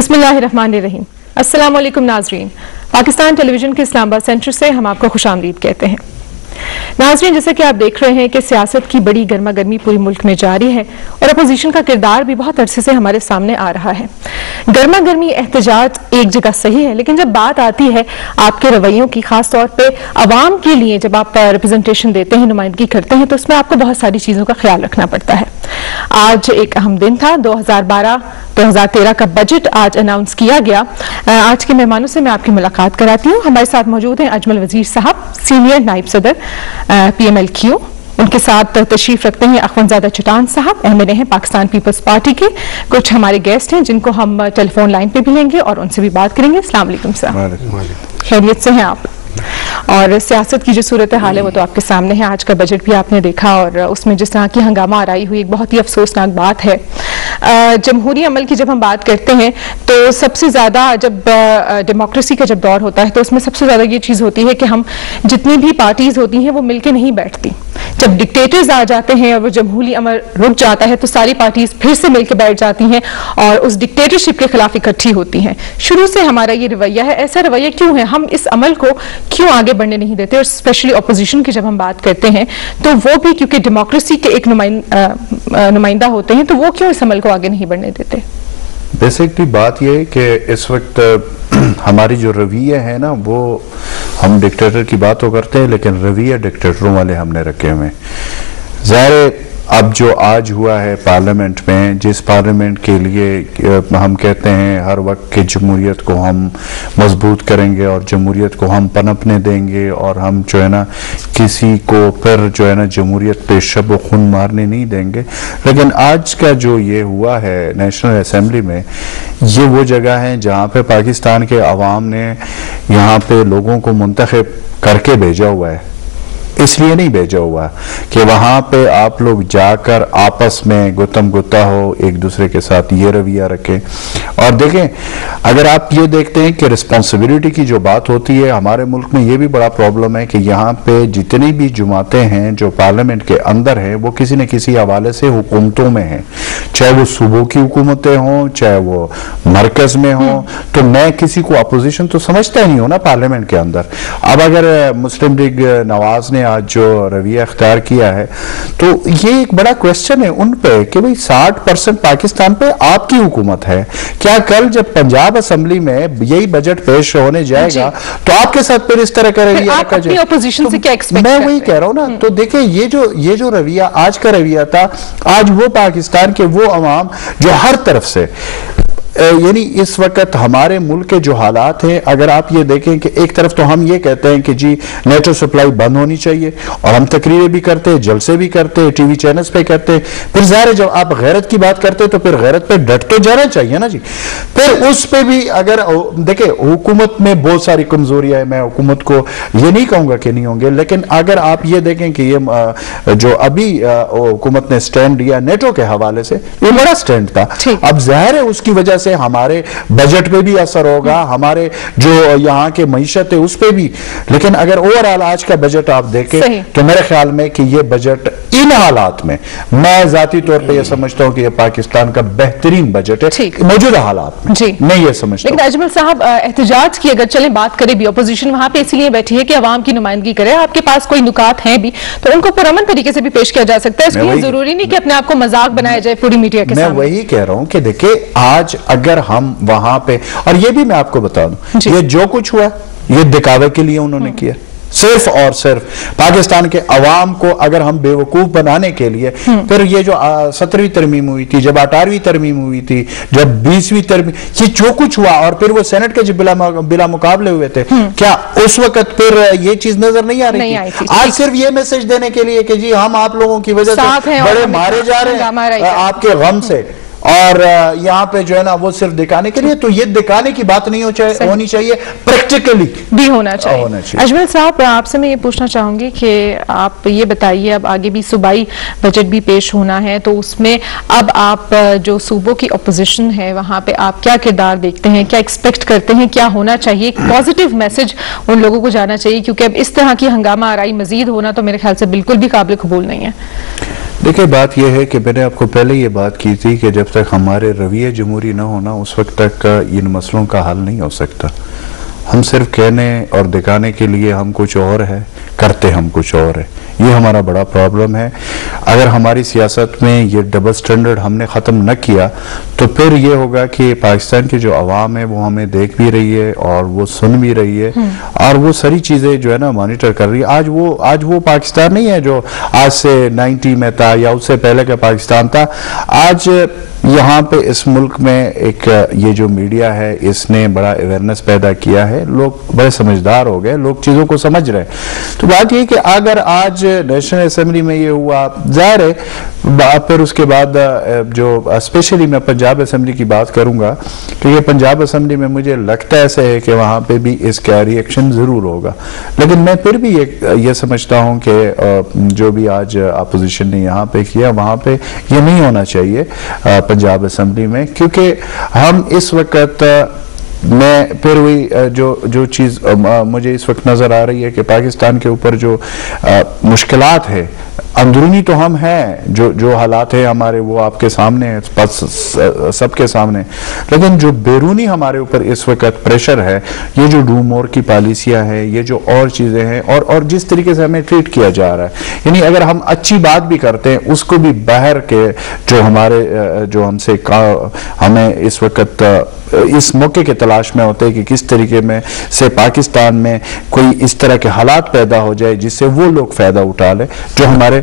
बिस्मिल्लाहिर्रहमानिर्रहीम। अस्सलाम वालेकुम नाजरीन, पाकिस्तान टेलीविजन के इस्लामाबाद सेंटर से हम आपको खुशामदीद कहते हैं। नाजरीन, जैसे कि आप देख रहे हैं कि सियासत की बड़ी गर्मा गर्मी पूरी मुल्क में जारी है और अपोजिशन का किरदार भी बहुत अरसे से हमारे सामने आ रहा है। गर्मा गर्मी एहतजाज एक जगह सही है, लेकिन जब बात आती है आपके रवैयों की, खास तौर पे अवाम के लिए जब आप रिप्रेजेंटेशन देते हैं, नुमाइंदगी करते हैं, तो उसमें आपको बहुत सारी चीजों का ख्याल रखना पड़ता है। आज एक अहम दिन था, 2012-2013 का बजट आज अनाउंस किया गया। आज के मेहमानों से मैं आपकी मुलाकात कराती हूँ। हमारे साथ मौजूद हैं अजमल वजीर साहब, सीनियर नायब सदर PMLQ। उनके साथ तशरीफ रखते हैं अखवंजादा चटान साहब, MNA हैं पाकिस्तान पीपल्स पार्टी के। कुछ हमारे गेस्ट हैं जिनको हम टेलीफोन लाइन पे भी लेंगे और उनसे भी बात करेंगे। अस्सलाम वालेकुम साहब, खैरियत से हैं आप? और सियासत की जो सूरत हाल है वो तो आपके सामने है। आज का बजट भी आपने देखा और उसमें जिस तरह की हंगामा आराई हुई, एक बहुत ही अफसोसनाक बात है। जमहूरी अमल की जब हम बात करते हैं तो सबसे ज्यादा जब डेमोक्रेसी का जब दौर होता है तो उसमें सबसे ज्यादा ये चीज होती है कि हम जितनी भी पार्टीज होती हैं वो मिलकर नहीं बैठती। जब डिक्टेटर्स आ जाते हैं और वो जमहूरी अमल रुक जाता है तो सारी पार्टीज फिर से मिलकर बैठ जाती हैं और उस डिक्टेटरशिप के खिलाफ इकट्ठी होती हैं। शुरू से हमारा ये रवैया है। ऐसा रवैया क्यों है? हम इस अमल को क्यों आगे बढ़ने नहीं देते? और स्पेशली ऑपोजिशन की जब हम बात करते हैं तो वो भी क्योंकि डेमोक्रेसी के एक नुमाइंदा होते हैं, तो वो क्यों इस अमल को आगे नहीं बढ़ने देते? बेसिकली बात यह है कि इस वक्त हमारी जो रवैया है ना, वो हम डिक्टेटर की बात तो करते हैं लेकिन रवैया डिक्टेटरों वाले हमने रखे हुए। ज़ाहिर अब जो आज हुआ है पार्लियामेंट में, जिस पार्लियामेंट के लिए हम कहते हैं हर वक्त के जमहूरियत को हम मजबूत करेंगे और जमहूरियत को हम पनपने देंगे और हम जो है ना किसी को फिर जो है ना जमहूरियत पे शब खून मारने नहीं देंगे। लेकिन आज का जो ये हुआ है नेशनल असेंबली में, ये वो जगह है जहाँ पे पाकिस्तान के अवाम ने यहाँ पे लोगों को मुंतखब करके भेजा हुआ है। इसलिए नहीं भेजा हुआ कि वहां पे आप लोग जाकर आपस में गुत्तम गुत्ता हो, एक दूसरे के साथ ये रवैया रखें। और देखें, अगर आप ये देखते हैं कि रिस्पॉन्सिबिलिटी की जो बात होती है, हमारे मुल्क में ये भी बड़ा प्रॉब्लम है कि यहाँ पे जितनी भी जमातें हैं जो पार्लियामेंट के अंदर हैं, वो किसी न किसी हवाले से हुकूमतों में हैं, चाहे वो सूबों की हुकूमतें हों, चाहे वो मरकज में हों। तो मैं किसी को अपोजिशन तो समझता ही नहीं हूं ना पार्लियामेंट के अंदर। अब अगर मुस्लिम लीग नवाज ने आज जो रवैया अख्तियार किया है, तो ये एक बड़ा क्वेश्चन है उन पे कि भाई 60% पाकिस्तान पे आपकी हुकूमत है। क्या कल जब पंजाब असेंबली में यही बजट पेश होने जाएगा तो आपके साथ फिर इस तरह का रवैया रखा जाए? ऑपोजिशन से क्या एक्सपेक्ट? मैं वही कह रहा हूं ना। तो देखिए, ये जो रवैया आज का रवैया था, आज वो पाकिस्तान के वो अवाम जो हर तरफ से, यानी इस वक्त हमारे मुल्क के जो हालात हैं, अगर आप ये देखें कि एक तरफ तो हम ये कहते हैं कि जी नेटो सप्लाई बंद होनी चाहिए और हम तकरीरें भी करते हैं, जलसे भी करते हैं, टीवी चैनल्स पे करते हैं। फिर ज़ाहिर जब आप गैरत की बात करते हैं तो फिर गैरत पे डट तो जाना चाहिए ना जी। फिर उस पे भी अगर देखें, हुकूमत में बहुत सारी कमजोरियां है, मैं हुकूमत को ये नहीं कहूंगा कि नहीं होंगे, लेकिन अगर आप ये देखें कि ये जो अभी हुकूमत ने स्टैंड लिया नेटो के हवाले से, ये बड़ा स्टैंड था। अब जाहिर है उसकी वजह से हमारे बजट पे भी असर होगा, हमारे जो यहाँ के मईशत है उस पे भी। लेकिन अगर ओवरऑल आज का बजट आप देखें तो मेरे ख्याल में कि ये बजट इन हालात में, मैं जाती तौर पे ये समझता हूँ कि ये पाकिस्तान का बेहतरीन बजट है मौजूदा हालात में। मैं ये समझता हूँ। लेकिन अजमल साहब, एहतजाज की अगर चले बात करें भी, अपोजिशन वहां पे इसलिए बैठी है कि अवाम की नुमाइंदगी करे। आपके पास कोई नुकात हैं भी तो उनको पुरअमन तरीके से भी पेश किया जा सकता है। इसलिए जरूरी नहीं कि अपने आप को मजाक बनाया जाए पूरी मीडिया के सामने। मैं वही कह रहा हूँ कि देखिए, आज अगर हम वहां पे, और ये भी मैं आपको बता दूं, ये जो कुछ हुआ ये दिखावे के लिए उन्होंने किया, सिर्फ और सिर्फ पाकिस्तान के अवाम को अगर हम बेवकूफ बनाने के लिए। फिर ये जो 17वीं तरमीम हुई थी, जब 18वीं तरमीम हुई थी, जब 20वीं तरमीम, ये जो कुछ हुआ, और फिर वो सेनेट के जो बिला मुकाबले हुए थे, क्या उस वक्त फिर ये चीज नजर नहीं आ रही थी? आज सिर्फ ये मैसेज देने के लिए कि जी हम आप लोगों की वजह से बड़े मारे जा रहे हैं आपके गम से, और यहाँ पे जो है ना वो सिर्फ दिखाने के लिए। तो ये दिखाने की बात नहीं होनी चाहिए, प्रैक्टिकली भी होना चाहिए। अजमल साहब, आपसे मैं ये पूछना चाहूंगी कि आप ये बताइए, अब आगे भी सूबाई बजट भी पेश होना है, तो उसमें अब आप जो सूबों की अपोजिशन है वहां पे आप क्या किरदार देखते हैं, क्या एक्सपेक्ट करते हैं, क्या होना चाहिए? एक पॉजिटिव मैसेज उन लोगों को जाना चाहिए, क्योंकि अब इस तरह की हंगामा आराई मजीद होना तो मेरे ख्याल से बिल्कुल भी काबिल कबूल नहीं है। देखिए, बात यह है कि मैंने आपको पहले ये बात की थी कि जब तक हमारे रवैये जमहूरी ना होना, उस वक्त तक इन मसलों का हल नहीं हो सकता। हम सिर्फ कहने और दिखाने के लिए हम कुछ और है, करते हम कुछ और है, ये हमारा बड़ा प्रॉब्लम है। अगर हमारी सियासत में ये डबल स्टैंडर्ड हमने ख़त्म न किया तो फिर ये होगा कि पाकिस्तान की जो आवाम है वो हमें देख भी रही है और वो सुन भी रही है और वो सारी चीज़ें जो है ना मॉनिटर कर रही है। आज वो पाकिस्तान नहीं है जो आज से 90 में था या उससे पहले का पाकिस्तान था। आज यहाँ पे इस मुल्क में एक ये जो मीडिया है इसने बड़ा अवेयरनेस पैदा किया है, लोग बड़े समझदार हो गए, लोग चीज़ों को समझ रहे हैं। तो बात ये कि अगर आज नेशनल असेंबली में ये हुआ, जाहिर है फिर उसके बाद जो स्पेशली मैं पंजाब असेंबली की बात करूंगा, क्योंकि पंजाब असेंबली में मुझे लगता ऐसे है कि वहाँ पे भी इसका रिएक्शन ज़रूर होगा। लेकिन मैं फिर भी ये समझता हूँ कि जो भी आज अपोजिशन ने यहाँ पे किया वहाँ पे ये नहीं होना चाहिए पंजाब असेंबली में, क्योंकि हम इस वक्त मैं फिर वही जो चीज़ मुझे इस वक्त नज़र आ रही है कि पाकिस्तान के ऊपर जो मुश्किलात है, अंदरूनी तो हम हैं, जो हालात है हमारे वो आपके सामने है, सबके सामने, लेकिन जो बैरूनी हमारे ऊपर इस वक्त प्रेशर है, ये जो डू मोर की पॉलिसियाँ हैं, ये जो और चीज़ें हैं और जिस तरीके से हमें ट्रीट किया जा रहा है, यानी अगर हम अच्छी बात भी करते हैं उसको भी बाहर के जो हमारे जो हमसे हमें इस वक्त इस मौके के तलाश में होते हैं कि किस तरीके में से पाकिस्तान में कोई इस तरह के हालात पैदा हो जाए जिससे वो लोग फ़ायदा उठा लें, जो हमारे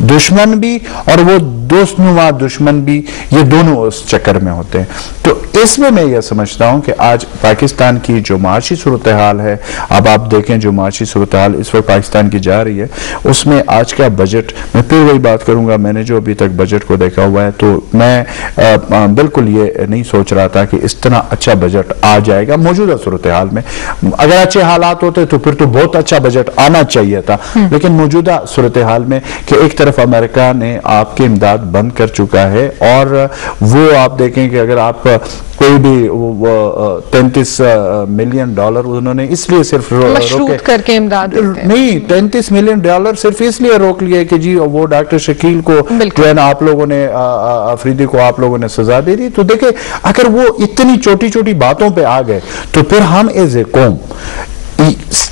दुश्मन भी और वो दोस्तनुमा दुश्मन भी, ये दोनों उस चक्कर में होते हैं। तो इसमें मैं ये समझता हूँ कि आज पाकिस्तान की जो माशी सूरत हाल है, अब आप देखें जो माशी सूरत हाल इस वक्त पाकिस्तान की जा रही है, उसमें आज का बजट, मैं फिर वही बात करूँगा, मैंने जो अभी तक बजट को देखा हुआ है तो मैं बिल्कुल ये नहीं सोच रहा था कि इस तरह अच्छा बजट आ जाएगा मौजूदा सूरत हाल में। अगर अच्छे हालात होते तो फिर तो बहुत अच्छा बजट आना चाहिए था, लेकिन मौजूदा सूरत हाल में कि एक तरफ अमेरिका ने आपकी इमदाद बंद कर चुका है और वो आप देखें कि अगर आप कोई भी 33 मिलियन डॉलर उन्होंने इसलिए सिर्फ रोके करके इमदाद नहीं, 33 मिलियन डॉलर सिर्फ इसलिए रोक लिए कि जी वो डॉक्टर शकील को जो है ना आप लोगों ने अफरीदी को आप लोगों ने सजा दे दी। तो देखे अगर वो इतनी छोटी छोटी बातों पे आ गए तो फिर हम एज ए कौम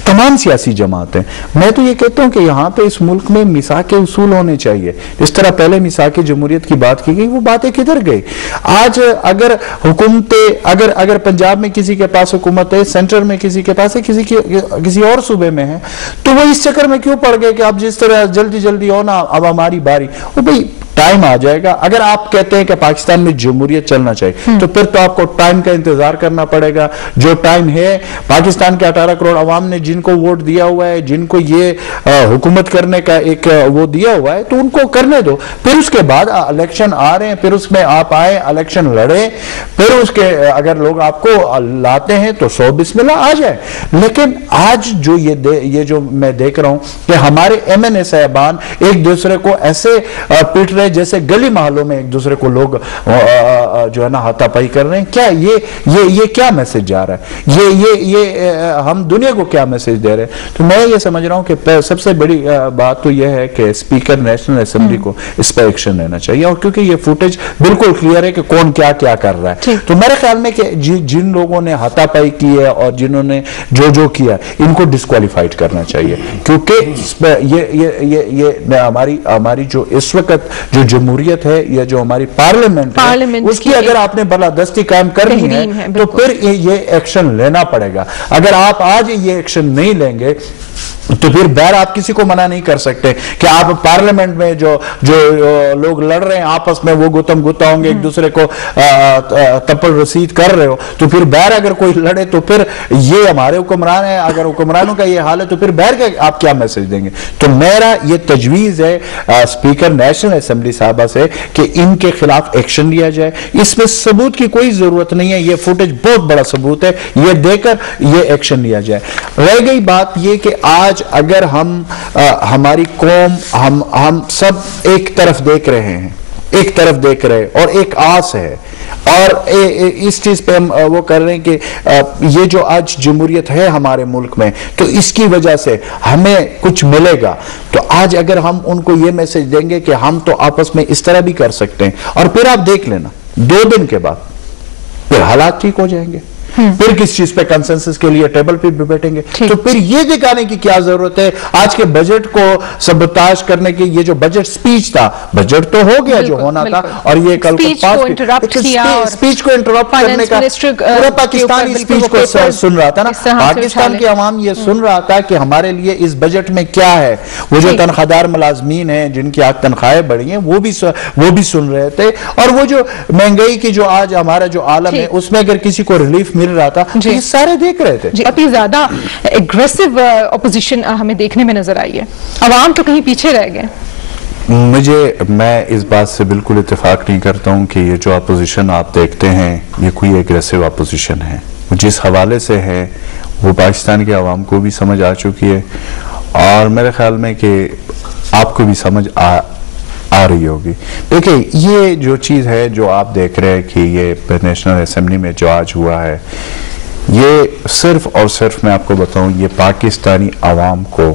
तमाम सियासी जमातें, मैं तो ये कहता हूं कि यहाँ पे इस मुल्क में मिसाक के उसूल होने चाहिए। इस तरह पहले मिसाक जमहूरियत की बात की गई, वो बातें किधर गई? आज अगर हुकूमतें अगर पंजाब में किसी के पास हुकूमत है, सेंटर में किसी के पास है, किसी और सूबे में है, तो वो इस चक्कर में क्यों पड़ गए कि अब जिस तरह जल्दी जल्दी हो ना, अब हमारी बारी, वो भाई टाइम आ जाएगा। अगर आप कहते हैं कि पाकिस्तान में जमहूरियत चलना चाहिए तो फिर तो आपको टाइम का इंतजार करना पड़ेगा। जो टाइम है, पाकिस्तान के 18 करोड़ अवाम ने जिनको वोट दिया हुआ है, जिनको ये हुकूमत करने का एक वो दिया हुआ है, तो उनको करने दो। फिर उसके बाद इलेक्शन आ रहे हैं, फिर उसमें आप आए, इलेक्शन लड़े, फिर उसके अगर लोग आपको लाते हैं तो 100 बिस्मिल्लाह आ जाए। लेकिन आज जो ये जो मैं देख रहा हूं कि हमारे MNA साहबान एक दूसरे को ऐसे पीट रहे जैसे गली मोहल्लों में एक दूसरे को लोग जो है ना हाथापाई कर रहे हैं। क्या ये क्या मैसेज जा रहा है? ये हम दुनिया को क्या मैसेज दे रहे हैं? तो मैं ये समझ रहा हूं कि सबसे बड़ी बात तो ये है कि स्पीकर नेशनल असेंबली को इस पर एक्शन लेना चाहिए, और क्योंकि ये फुटेज बिल्कुल क्लियर है कि कौन क्या क्या कर रहा है। तो मेरे ख्याल में कि जिन लोगों ने हाथापाई की है और जिन्होंने जो किया इनको डिस्क्वालीफाइड करना चाहिए, क्योंकि ये हमारी जो इस वक्त जो जमहूरियत है या जो हमारी पार्लियामेंट है, उसकी अगर आपने बलादस्ती कायम करनी है तो फिर ये एक्शन लेना पड़ेगा। अगर आप आज ये एक्शन नहीं लेंगे तो फिर बाहर आप किसी को मना नहीं कर सकते कि आप पार्लियामेंट में जो लोग लड़ रहे हैं आपस में वो गुत्तम गुत्ता होंगे, एक दूसरे को तप्पड़ रसीद कर रहे हो, तो फिर बाहर अगर कोई लड़े तो फिर ये हमारे हुक्मरान है, अगर हुक्मरानों का ये हाल है तो फिर बाहर का आप क्या मैसेज देंगे? तो मेरा ये तजवीज है स्पीकर नेशनल असेंबली साहबा से कि इनके खिलाफ एक्शन लिया जाए। इसमें सबूत की कोई जरूरत नहीं है, ये फुटेज बहुत बड़ा सबूत है, ये देकर ये एक्शन लिया जाए। रह गई बात ये कि आज अगर हमारी कौम हम सब एक तरफ देख रहे हैं, एक तरफ देख रहे हैं और एक आस है, और इस चीज पे हम वो कर रहे हैं कि ये जो आज जमहूरियत है हमारे मुल्क में, तो इसकी वजह से हमें कुछ मिलेगा। तो आज अगर हम उनको ये मैसेज देंगे कि हम तो आपस में इस तरह भी कर सकते हैं, और फिर आप देख लेना 2 दिन के बाद फिर हालात ठीक हो जाएंगे, फिर किस चीज पे कंसेंसस के लिए टेबल पे भी बैठेंगे। तो फिर ये दिखाने की क्या जरूरत है आज के बजट को सबताज करने की। ये जो बजट स्पीच था, बजट तो हो गया जो होना था, और ये कल स्पीच को इंटरप्ट करने का पूरा पाकिस्तान इस स्पीच को सुन रहा था ना। पाकिस्तान की आवाम ये सुन रहा था कि हमारे लिए इस बजट में क्या है। वो जो तनख्वाहदार मुलाजमीन है जिनकी आज तनख्वाहें बढ़ी हैं वो भी सुन रहे थे, और वो जो महंगाई की जो आज हमारा जो आलम है उसमें अगर किसी को रिलीफ मिल रहा था, ये सारे देख रहे थे। अभी ज्यादा एग्रेसिव ऑपोजिशन हमें देखने में नजर आई है, अवाम तो कहीं पीछे रह गए। मैं इस बात से बिल्कुल इत्तेफाक नहीं करता हूं कि ये जो अपोजिशन आप देखते हैं ये कोई एग्रेसिव अपोजिशन है। जिस हवाले से है वो पाकिस्तान के अवाम को भी समझ आ चुकी है, और मेरे ख्याल में कि आपको भी समझ आ रही होगी। देखिए, ये जो चीज़ है जो आप देख रहे हैं कि ये नेशनल असेंबली में जो आज हुआ है, ये सिर्फ और सिर्फ मैं आपको बताऊं, ये पाकिस्तानी आवाम को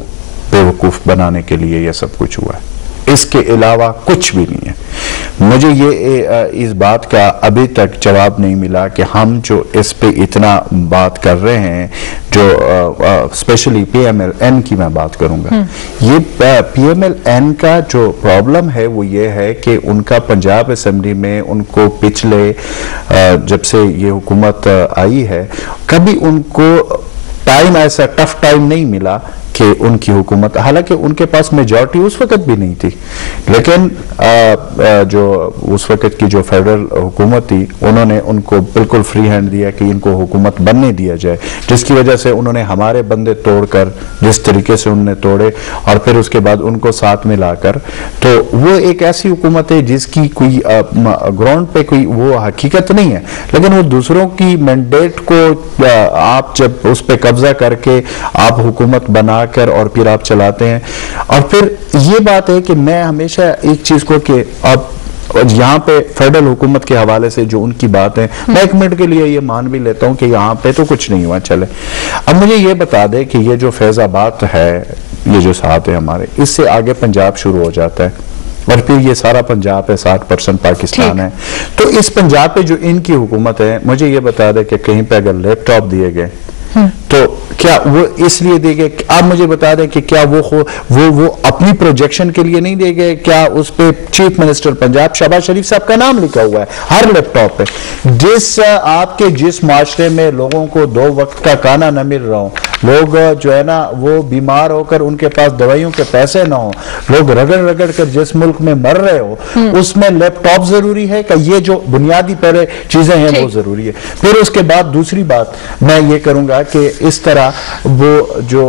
बेवकूफ़ बनाने के लिए ये सब कुछ हुआ है, इसके अलावा कुछ भी नहीं है। मुझे ये इस बात का अभी तक जवाब नहीं मिला कि हम जो इस पे इतना बात कर रहे हैं, जो स्पेशली PMLN की मैं बात करूंगा, ये PMLN का जो प्रॉब्लम है वो ये है कि उनका पंजाब असेंबली में उनको पिछले जब से ये हुकूमत आई है कभी उनको टाइम ऐसा टफ टाइम नहीं मिला कि उनकी हुकूमत, हालांकि उनके पास मेजॉरिटी उस वक्त भी नहीं थी, लेकिन जो उस वक्त की जो फेडरल हुकूमत थी उन्होंने उनको बिल्कुल फ्री हैंड दिया कि इनको हुकूमत बनने दिया जाए, जिसकी वजह से उन्होंने हमारे बंदे तोड़कर जिस तरीके से उन्होंने तोड़े और फिर उसके बाद उनको साथ में लाकर, तो वो एक ऐसी हुकूमत है जिसकी कोई ग्राउंड पे कोई वो हकीकत नहीं है, लेकिन वो दूसरों की मैंडेट को आप जब उस पर कब्जा करके आप हुकूमत बना कर और फिर आप चलाते हैं। और फिर ये बात है कि मैं हमेशा एक चीज को कि अब यहाँ पे फेडरल हुकूमत के हवाले से जो उनकी बात है, मैं 1 मिनट के लिए ये मान भी लेता हूँ कि यहाँ पे तो कुछ नहीं हुआ, चले। अब मुझे ये बता दे कि ये जो फैजाबाद है, ये जो साथ है हमारे, इससे आगे पंजाब शुरू हो जाता है और फिर ये सारा पंजाब है, 60% पाकिस्तान है। तो इस पंजाब पे जो इनकी हुकूमत है, मुझे ये बता दे कि कहीं पे अगर लैपटॉप दिए गए तो क्या वो इसलिए देंगे? आप मुझे बता दें कि क्या वो अपनी प्रोजेक्शन के लिए नहीं देंगे? क्या उस पे चीफ मिनिस्टर पंजाब शहबाज शरीफ साहब का नाम लिखा हुआ है हर लैपटॉप पे? जिस माशरे में लोगों को 2 वक्त का खाना न मिल रहा हो, लोग जो है ना वो बीमार होकर उनके पास दवाइयों के पैसे ना हो, लोग रगड़ रगड़ कर जिस मुल्क में मर रहे हो, उसमें लैपटॉप जरूरी है कि ये जो बुनियादी पहले चीजें हैं वो जरूरी है। फिर उसके बाद दूसरी बात मैं ये करूंगा कि इस तरह वो जो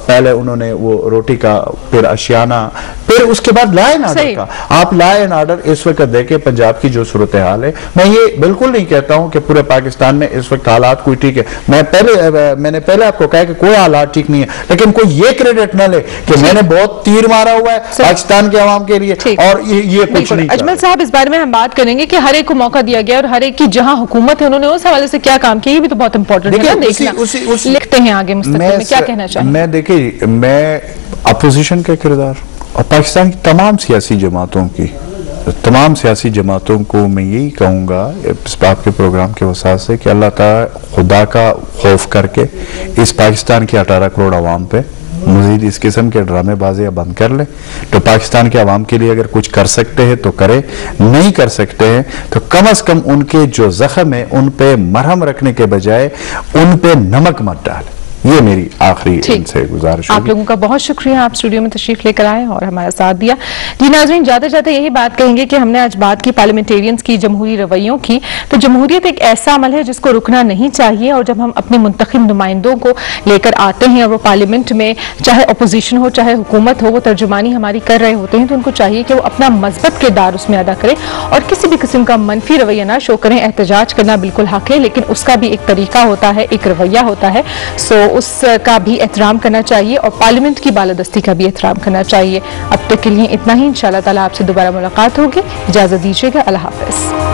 पहले उन्होंने वो रोटी का, फिर अशियाना, फिर उसके बाद लॉ एंड ऑर्डर का, आप लॉ एंड ऑर्डर इस वक्त देखें पंजाब की जो सूरत हाल है। मैं ये बिल्कुल नहीं कहता हूं कि पूरे पाकिस्तान में इस वक्त हालात कोई ठीक है, मैंने पहले आपको कहा कि कोई हालात ठीक नहीं है, लेकिन कोई ये क्रेडिट ना ले कि मैंने बहुत तीर मारा हुआ है पाकिस्तान के अवाम के लिए और ये कुछ नहीं। अजमल साहब, इस बारे में हम बात करेंगे कि हर एक को मौका दिया गया और हर एक की जहां हुकूमत है उन्होंने उस हवाले से क्या काम किया, ये भी तो बहुत इंपॉर्टेंट है ना देखना। लिखते हैं आगे मुस्तकबिल में क्या कहना चाहिए? मैं देखिए, मैं अपोजिशन का किरदार और पाकिस्तान की तमाम सियासी जमातों को मैं यही कहूँगा आपके प्रोग्राम के वसात से कि अल्लाह ताला खुदा का खौफ करके इस पाकिस्तान के 18 करोड़ आवाम पे मजीद इस किस्म के ड्रामेबाजियाँ बंद कर ले। तो पाकिस्तान के आवाम के लिए अगर कुछ कर सकते हैं तो करे, नहीं कर सकते हैं तो कम अज कम उनके जो जख्म है उन पे मरहम रखने के बजाय उन पे नमक मत डाले। ये मेरी आखिरी इनसे गुजारिश। आप लोगों का बहुत शुक्रिया, आप स्टूडियो में तशरीफ लेकर आए और हमारा साथ दिया। जी नाज़रीन, जाते जाते यही बात कहेंगे कि हमने आज बात की पार्लियामेंटेरियंस की जमहूरी रवैयों की, तो जमहूरियत एक ऐसा अमल है जिसको रुकना नहीं चाहिए, और जब हम अपने मुंतखब नुमाइंदों को लेकर आते हैं और वो पार्लियामेंट में चाहे अपोजिशन हो चाहे हुकूमत हो, वो तर्जुमानी हमारी कर रहे होते हैं, तो उनको चाहिए कि वो अपना मजबत किरदार उसमें अदा करें और किसी भी किस्म का मनफी रवैया ना शो करें। एहतजाज करना बिल्कुल हक है, लेकिन उसका भी एक तरीका होता है, एक रवैया होता है, सो उसका भी एहतराम करना चाहिए और पार्लियामेंट की बालादस्ती का भी एहतराम करना चाहिए। अब तक के लिए इतना ही, इंशाअल्लाह ताला आपसे दोबारा मुलाकात होगी। इजाजत दीजिएगा, अल्लाह हाफ़िज़।